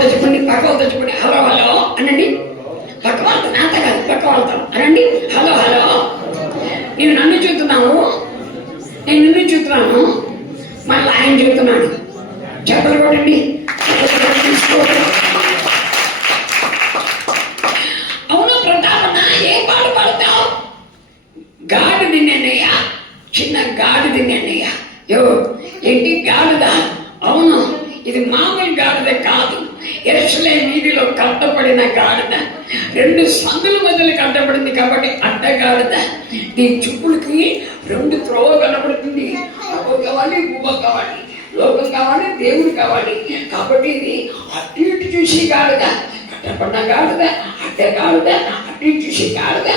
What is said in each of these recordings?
వాళ్ళతో చెప్పండి, పక్క వాళ్ళతో చెప్పండి. హలో హలో అనండి. పక్క వాళ్ళతో, నాతో కాదు, పక్క వాళ్ళతో అనండి. Hello hello. నేను నన్ను చూస్తున్నాను, నేను నిన్ను చూస్తున్నాను, మళ్ళీ ఆయన చెబుతున్నాడు. చెప్పలు కొట్టండి. అవును ప్రతాపన్న, ఏ పాట పాడతావు? గాడి తిన్నానయ్యా, చిన్న గాడి తిన్నానయ్యా. ఏంటి గాడిదా? అవును, ఇది మామూలు గాడిద కాదు, యెరూషలేము వీధిలో కట్టబడిన గాడిద. 2 సందుల మధ్యలో కట్టబడింది కాబట్టి అడ్డగాడిద. ఈ చూపులకి 2 త్రోవ కనబడుతుంది. అవ్వ కావాలి, గువ్వ కావాలి, లోకం కావాలి, దేవుడు కావాలి. కాబట్టి ఇది అటు ఇటు చూసి గాడిద, కట్టబడిన గాడిద, అడ్డగాడిద, అటు ఇటు చూసి గాడిద.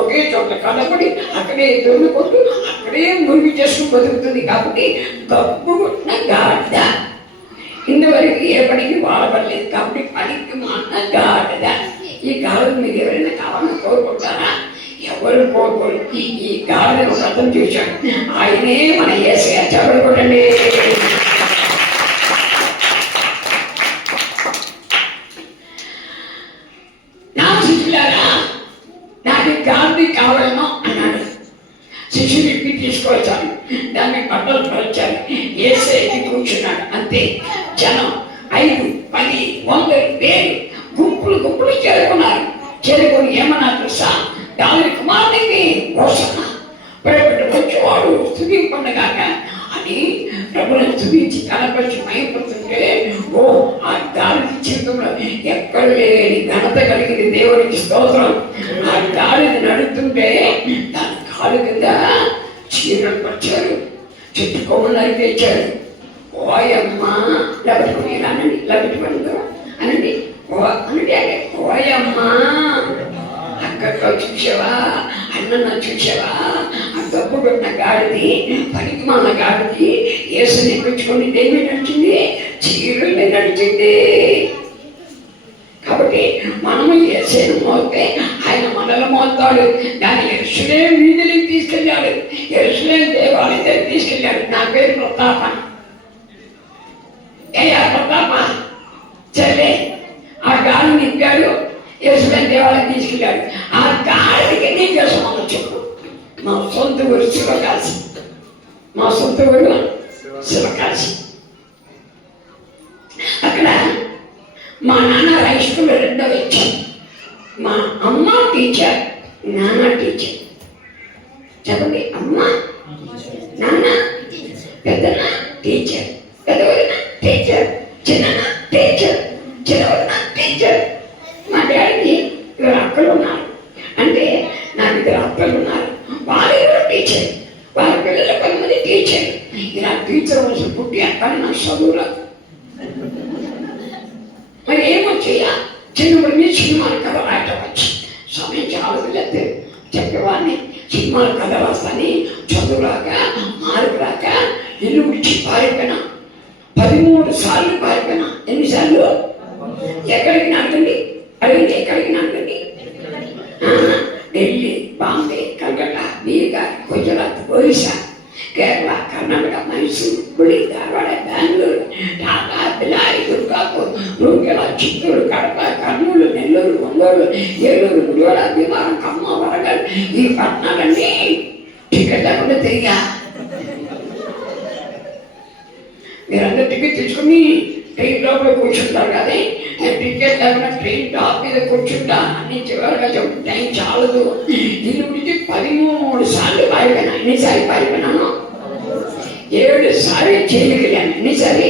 ఒకే చోట కనబడి అక్కడే దొరుకుతూ అక్కడే మురిగి చేసుకుని బతుకుతుంది. కాబట్టి గబ్బున్న గాడిద. ఇంతవరకు ఏ పనికి వాడబడలేదు కాబట్టి పనికి మాన్న గాడిద. ఈ గాడిద మీరు ఎవరైనా కావాలని కోరుకుంటారా? ఎవరు కోరుకోరు. ఈ గాడిద ఒక అర్థం చూశాడు, ఆయనే మన యేసయ్య. చెప్పలు కొట్టండి. నా శిష్యులారా, నాకు గాడిద కావాలను అన్నాడు. శిష్యులు ఇప్పి తీసుకొచ్చాను, దాన్ని బట్టలు పరచాలి, యేసయ్య కూర్చున్నాడు. అంతే. జనం 5, 10, 100, 1000 గుంపులు గుంపులు చేరుకున్నారు. చేరుకొని ఏమన్నా తెలుసా? దాని కుమారుడికి హోసన్నా, భయపెట్టి వచ్చేవాడు స్తుతింపండుగాక అని ప్రభువును స్తుతించి కనపరిచి మహిమపడుతుంటే, ఓ ఆ గాడి జీవితంలో ఎక్కడ లేని ఘనత కలిగింది. దేవునికి స్తోత్రం. ఆ గాడిని నడుస్తుంటే దాని కాలు కింద చీరలు పరిచారు, చెట్టు కొమ్మలు నరికేశారు. ఓయమ్మ లబట్టుకుని అనండి, లబట్టుకుని అనండి, అనండి అదే ఓయమ్మ. అక్కడితో చూసావా, అన్న చూసావా? ఆ డబ్బు పెట్టిన గాడిది, పనికి మన గాడిది యేసుని పెంచుకొని దేవి నడిచింది, చీరలు నడిచింది. కాబట్టి మనము యేసుని మోస్తే ఆయన మనల్ని మోస్తాడు. దాన్ని యెరూషలేము వీధిలోకి తీసుకెళ్ళాడు, యెరూషలేము దేవాలయం తీసుకెళ్ళాడు. నా పేరు ప్రతాప. ప్రతాప సరే, ఆ గాలి నింపాడు, యెరూషలేము దేవాలయం తీసుకెళ్ళాడు. ఆ గాలికి నీ కోసం చెప్పు. మా సొంత ఊరు శివకాశి, మా సొంత ఊరు శివకాశి. అక్కడ మా నాన్న హై స్కూల్ 2వ వచ్చాను. మా అమ్మ టీచర్, నాన్న టీచర్. చెప్పండి, అమ్మ నాన్న, పెద్దన్న టీచర్, పెద్దవదిన టీచర్, చిన్న టీచర్, చిన్నవదిన టీచర్. మా డాడీకి 2 అక్కలు ఉన్నారు. అంటే నాకు 2 అక్కలు ఉన్నారు. వాళ్ళు టీచర్, వాళ్ళ పిల్లలు 10 మంది టీచర్. ఇలా టీచర్ వచ్చి పుట్టి అక్కడ నాకు చదువురా. మరి ఏమొచ్చాయా? చిన్నప్పటి నుంచి సినిమాల కథ రాయటం వచ్చి సమయం చాలా వెళ్ళదు చెప్పేవాడిని. సినిమాల కథ రాస్తాని చదువురాక, మార్పు రాక ఇల్లు విడిచి పారిపోయినా. 13 సార్లు పారిపోయినా. ఎన్నిసార్లు? ఎక్కడికి నాకండి అడిగింది, ఎక్కడికి నాకండి? ఢిల్లీ, బాంబే, కలకత్తా, బీహార్, గుజరాత్, ఒరిస్సా, కేరళ, కర్ణాటక, మైసూరు, పులి, ధారవాడ, బెంగళూరు, ఢాకా, బిలారి, దుర్గాపూర్, రూర్కెల, చిత్తూరు, కడప, కర్నూలు, నెల్లూరు, ఒంగోలు, ఏలూరు, గుడివాడ, భీమవరం, ఖమ్మం, వరంగల్. ఈ పట్టణాలన్నీ టికెట్ లేకుండా తిరిగా. మీరందరూ టికెట్ తీసుకుని ట్రైన్ లోపల కూర్చుంటారు కానీ నేను టికెట్ లేకుండా ట్రైన్ టాప్ మీద కూర్చుంటా. అన్ని చివరిగా టైం చాలదు. దీని గురించి 13 సార్లు పారిపోయినా. ఎన్నిసార్లు పారిపోయినాను? 7 సార్లు జైలుకి వెళ్ళాను. ఎన్నిసార్లు?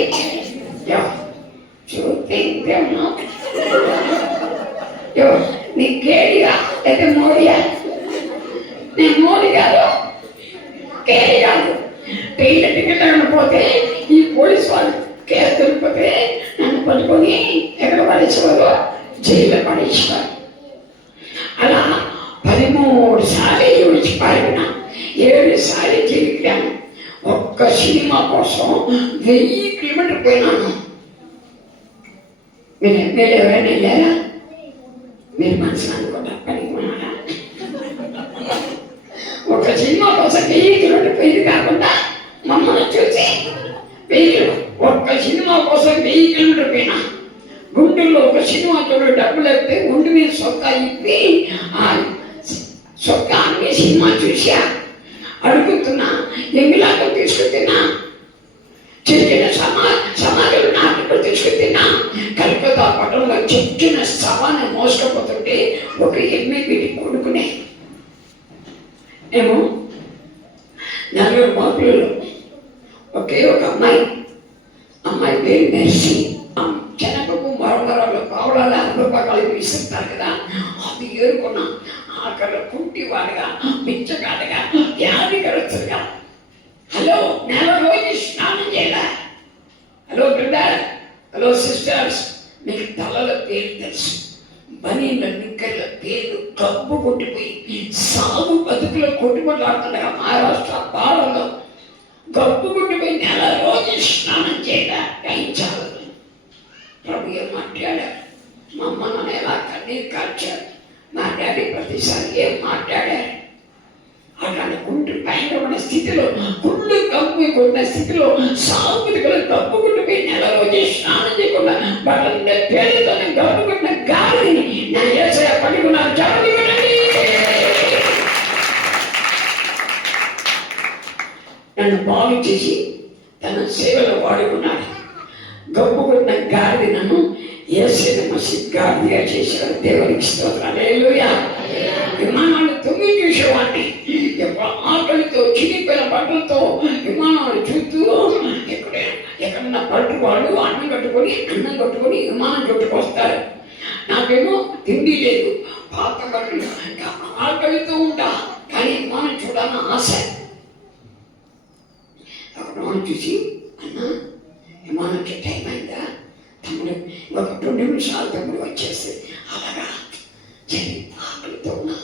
చూస్తే ఇంతే ఉన్నావు. నీ కేడిగా అయితే మోడీయా? నేను మోడీ కాదు, కేడీ కాదు. ట్రైన్లో టికెట్ లేకుండా పోతే ఈ పోలీసు వాళ్ళు కేసు దొరికిపోతే నన్ను పట్టుకొని ఎక్కడ పడేసేవారు? జైల్లో పడేసేవారు. అలా 13 సార్లు విడిచి పారిపోయినా. 7 సార్లు జైలుకి. ఒక్క సినిమా కోసం 1000 కిలోమీటర్లు పోయినాను. మీరు ఎవరైనా వెళ్ళారా? మీరు మనసులో అనుకుంటారు పడిపోయినారా? ఒక సినిమా కోసం 1000 కిలోమీటర్లు పోయింది కాకుండా మమ్మల్ని చూసి 1000 ఒక్క సినిమా కోసం 1000 కిలోమీటర్లు పోయినా. గుంటూరులో ఒక సినిమాతో డబ్బులు అయితే గుండు మీద సొక్కా ఇప్పి ఆ సొక్కా అన్ని సినిమా చూసా అడుగుతున్నా ఎంగిలాగా తీసుకుతున్నా చిన్న సమాజంలో నాటికలు తీసుకుతున్నా కలకత్తా పట్టణంలో చిన్న సవాన్ని మోసుకపోతుంటే ఒక ఎమ్మెల్యే కొడుకునే ఏమో నలుగురు బాబులలో ఒకే ఒక అమ్మాయి పేరు మెర్సీ. చెనకకు మరొకరాలు పావులాలు 60 రూపాయలు విసురుతారు కదా, అది ఏరుకున్నా అక్కడ కుంటివాడుగా బిచ్చగాడుగా వ్యాధి కలుగుతుందిగా. హలో నెల రోజు స్నానం చేయలే. హలో బ్రదర్, హలో సిస్టర్స్, మీకు తలల పేరు తెలుసు, బనీల నిక్కర్ల పేరు కబ్బు కొట్టిపోయి సాగు బతుకులో కొట్టుబడులాడుతుండగా మహారాష్ట్ర బాలలో గబ్బు కొట్టిపోయి నెల రోజు స్నానం చేయించాలి. ప్రభు ఏం మాట్లాడారు, మా అమ్మ నాన్న ఎలా కన్నీరు కార్చారు, మా డాడీ ప్రతిసారి ఏం మాట్లాడారు. అట్లాంటి కుంటు పైన ఉన్న స్థితిలో గుళ్ళు కప్పు కొట్టిన స్థితిలో సాగుబతుకులు కప్పు కొట్టిపోయి నెల రోజు స్నానం చేయకుండా బట్టల పేరుతో గబ్బు కొట్టిన గాలిని నా యేసయ్య పట్టుకున్నారు. జాగ్రత్త నన్ను బాగు చేసి తన సేవలో వాడుకున్నాడు. గబ్బు కొట్టిన గాడిని నన్ను యేసయ్య మసీద్ గాడిగా చేశాడు. దేవునికి స్తోత్రాలు. హల్లెలూయా. విమానాలు తొంగి చూసేవాడిని, ఆకలితో చిరిగిపోయిన బట్టలతో విమానాలు చూస్తూ ఎక్కడన్నా పట్టువాడు అన్నం కట్టుకొని విమానం చుట్టుకొస్తారు. నాకేమో తిండి లేదు, పాత బట్టలు, ఆకలితో ఉంటా, కానీ విమానం చూడాలని ఆశ. అక్కడ చూసి అన్న విమానంకి టైం అయిందా తమ్ముడు, ఒక 2 నిమిషాలు తమ్ముడు వచ్చేస్తే. అలాగా సరే, ఆకలితో ఉన్నా,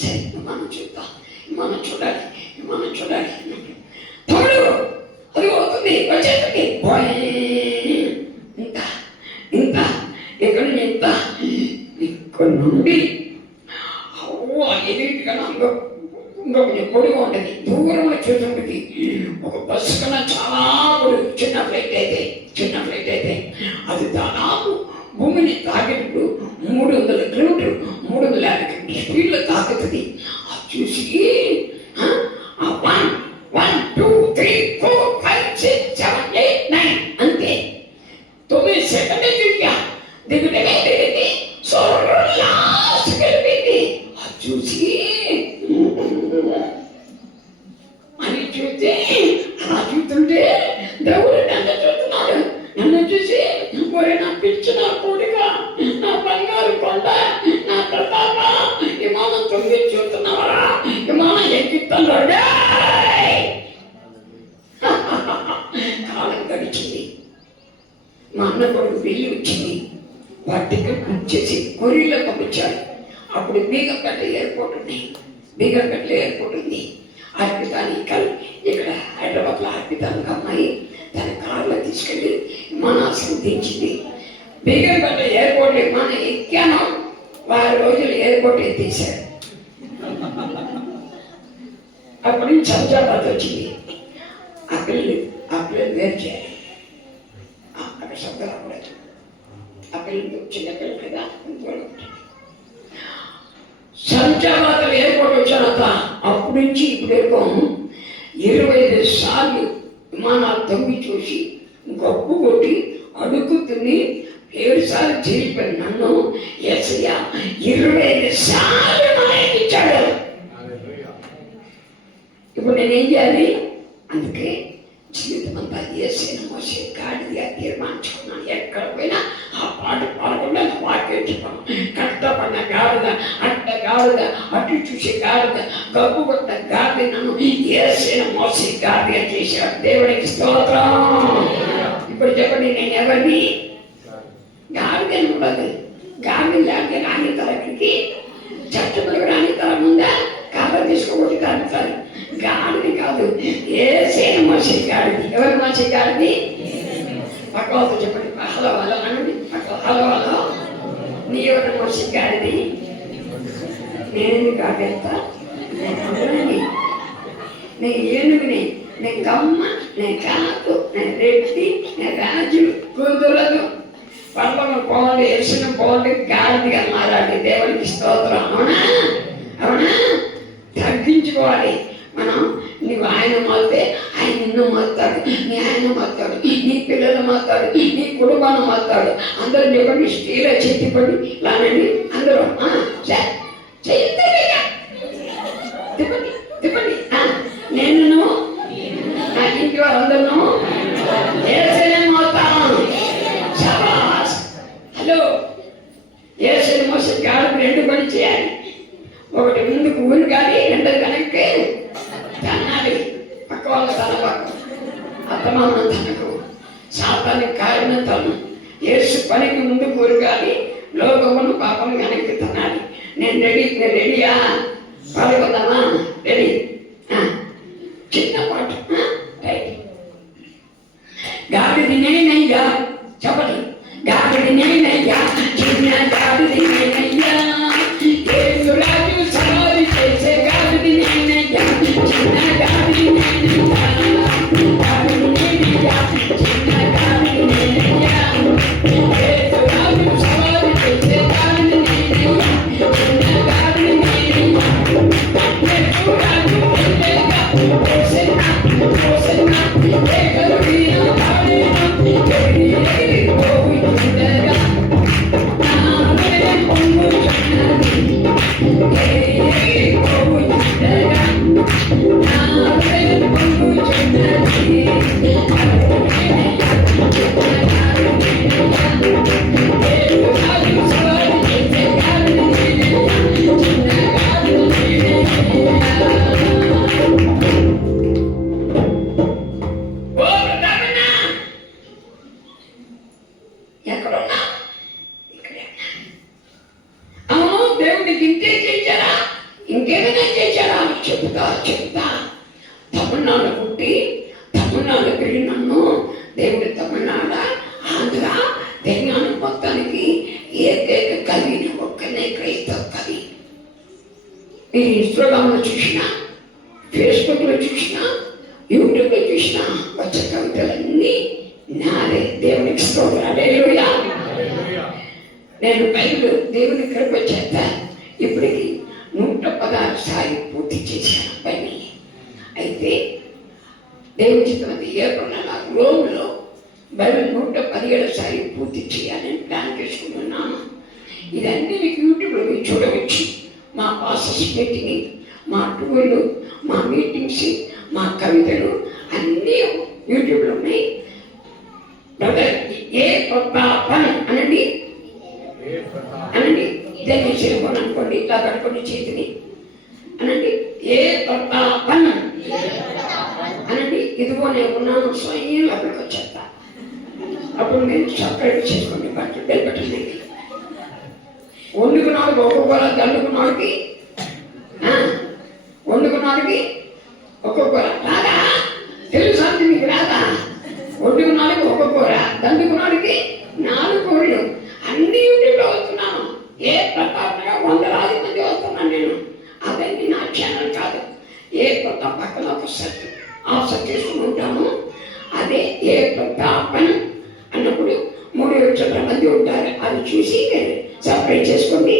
సరే విమానం చూద్దాం, విమానం చూడాలి తమ్ముడు, అది అవుతుంది వచ్చేస్తుంది. ఇక్కడ నుండి ఎదుటికన్నా ఇంకా కొంచెం పొడిగా ఉంటుంది, దూరంలో చూసుంటుంది. ఒక బస్సు కన్నా చాలా పొడి, చిన్న ఫ్లైట్ అయితే అది దాదాపు భూమిని తాకినప్పుడు 300 కిలోమీటర్లు 350 కిలోమీటర్ స్పీడ్లో తాకుతుంది. అది చూసి 1 2 3 4 5 6 7 8 9 అంతే 9 సెకండ్లే చూసా. దిగుతుంది లాస్ట్ వెళ్ళిపోయింది. అది చూసి అని చూస్తే అలా చూస్తుంటే దేవుడు నన్ను చూస్తున్నాడు. నన్ను చూసి ఒరే నా పిచ్చి, నా కోడిక, నా బంగారు కొండ, నా ప్రతాప, విమానం తొంగి చూస్తున్నావరా, విమానం ఎక్కిస్తున్నాడు. కాలం గడిచింది. మా అన్న కొడుకు వెళ్ళి వచ్చింది. వాటికి వచ్చేసి కొరియలో పంపించాడు. అప్పుడు బీగంపేట ఎయిర్పోర్ట్ ఉంది. అర్పితాని ఇక్కడ హైదరాబాద్లో అర్పితానికి అమ్మాయి తన కారులో తీసుకెళ్ళి విమానాశ్రయం దించింది. బీగంపేట ఎయిర్పోర్ట్ విమానం ఎక్కాను, 10 రోజులు ఎయిర్పోర్ట్ ఎత్తేసాడు. అప్పటి నుంచి శంషాబాద్ వచ్చింది. ఆ పిల్లలు వేరు చేయాలి, అక్కడ శబ్దం రాకూడదు. ఆ పిల్లలు చిన్నపిల్లలు కదా, శంషాబాద్ ఎయిర్పోర్ట్ వచ్చాక అప్పటి నుంచి ఇప్పుడు వరకు 25 సార్లు విమానాలు తొంగి చూసి గబ్బు కొట్టి అడుగు తిని 7 సార్లు చేరిపోయి నన్ను యేసయ్య 25 సార్లు ఇచ్చాడు. ఇప్పుడు నేనేం చేయాలి? అందుకే జీవితం అంతా యేసయ్యను మోసే గాడిగా తీర్మానించుకున్నాను. ఎక్కడ పోయినా ఆ పాట పాడకుండా వాక్యం చెప్పాను. కష్టపడిన గాడిద, అడ్డ గాడిద, అటు చూసే గాడిద, గబ్బు కొట్టిన గాడిద నన్ను యేసయ్యను మోసే గాడిగా చేశాడు. దేవుడికి స్తోత్రం. ఇప్పుడు చెప్పండి, నేను ఎవరిని? గాడిదని ఉండదు. గాడిని లేకపోతే రానిస్తారు. అక్కడికి చట్టపల్లి రానిస్తారా? ముందా కాబట్టి తీసుకోబోతే కానిస్తారు. గాడిని కాదు, యేసయ్యను మోసే గాడిది. ఎవరు మోసే గాడిది? పక్కవాళ్ళతో చెప్పండి, హలో అనండి. హలో నీ ఎవరు మోసే గాడిది? నేను కాకెళ్తా, నేను ఏనుగుని, నేను గమ్మ, నేను కాకు, నేను రెడ్డి, నేను రాజు, కుదురదు. పర్లోకం పోవాలి, యెరూషలేము పోవాలి, గాడిదగా మారాలి. దేవునికి స్తోత్రం. అవునా అవునా? తగ్గించుకోవాలి మనం. నీవు ఆయన మారితే ఆయన నిన్ను మారుతాడు, నీ ఆయన మారుతాడు, నీ పిల్లలు మారుతాడు, నీ కుటుంబాన్ని మారుతాడు. అందరూ చెప్పండి, స్త్రీలో చెట్టిపడి లానండి అందరూ తిప్పండి తిప్పండి. నేను నా ఇంటి వారందరూ యేసయ్యను మోస్తాను. శబాష్. హలో, యేసయ్యను మోసే గాడికి 2 పని చేయాలి. ఒకటి ముందుకు ఊరుగాలి, రెండోది వెనక్కి తన్నాలి. పక్క వాళ్ళ తనబాకు, అత్తమామను తనకు, శాతానికి కారణం తను. యేసు పనికి ముందుకు ఊరుగాలి, లోకమును పాపము వెనక్కి తనాలి. నేను రెడీయా? పాడుకుందామా? రెడీ? చిన్న పాట. గాడిది నేనయ్యా, చెప్పండి. గాడిది నేనయ్యా, చిన్న గాడిది నేనయ్యా, యేసురాజు సవారి చేసే గాడిది నేనయ్యా, చిన్న గాడిది నేనయ్యా, గాడిది నేనయ్యా, చిన్న గాడిది నేనయ్యా, యేసురాజు సవారి చేసే గాడిది నేనయ్యా, చిన్న గాడిది నేనయ్యా, యేసురాజు నేనయ్యా, హోసన్నా హోసన్నా ఏకరుడిన పాడేనా ఎగిరి పోయిచుండగా నావే పొంగుచున్నది, ఎగిరి పోయిచుండగా నావే పొంగుచున్నది. యేసురాజు సవారి చేసే గాడిది నేనయ్యా, చిన్న గాడిది నేనయ్యా. ఎక్కడున్నా? ఇక్కడే. అవును, దేవుడికి ఇంతే చేశారా, ఇంకేమైనా చేశారా? చెప్తా. తమిళనాడు పుట్టి తమిళనాడు పెరిగి నన్ను దేవుడి తమిళనాడు, ఆంధ్ర, తెలంగాణ మొత్తానికి ఏకైక కవి ఒక్కనే క్రైస్తవ కవి. నేను ఇన్స్టాగ్రామ్లో చూసినా, ఫేస్బుక్లో చూసినా, యూట్యూబ్లో చూసినా వచ్చే కవితలన్నీ నాదే. దేవునికి స్తోత్రం. హల్లెలూయా. నేను బైబిల్ దేవుని కృప చేత ఇప్పటికి 116 సార్లు పూర్తి చేశాను పని. అయితే దేవుని చిత్తమైతే ఏప్రిల్ రోమ్లో బైబిల్ 117 సార్లు పూర్తి చేయాలని ప్లాన్ చేసుకుంటున్నాను. ఇదన్నీ మీకు యూట్యూబ్లో మీరు చూడవచ్చు. మా పాస్టర్స్ మీటింగ్, మా టూర్లు, మా మీటింగ్స్, మా కవితలు అన్నీ యూట్యూబ్లో ఉన్నాయి. బ్రదర్, ఏ పని అనండి అనండి. ఇదే నేను చేయకూడదు అనుకోండి, ఇలా కట్టుకోండి చేతిని అనండి. ఏ పని అనండి. ఇదిగో నేను ఉన్నాను, స్వయం అక్కడికి వచ్చేస్తా. అప్పుడు నేను సపరేట్ చేసుకోండి, బట్టలు బెల్బట్టండి. వండుకున్నాడు ఒక్కొక్కరు, దండుకున్నాడికి వండుకున్నాడికి ఒక్కొక్కరు రాదా? తెలుసా మీకు? రాదా? వండుకున్నాడికి ఒక్కొక్కర, దండుకున్నాడికి 4 కోళ్ళు. అన్ని యూట్యూబ్లో వస్తున్నాను. ఏ ప్రతాపంగా 100 మంది వస్తున్నాను నేను. అవన్నీ నా ఛానల్ కాదు. ఏ ప్రతాప్ పక్కన ఒక సెట్ ఆఫర్ చేసుకుని ఉంటాను. అదే ఏ ప్రతాపం అన్నప్పుడు 300 మంది ఉంటారు. అది చూసి సపరేట్ చేసుకోండి.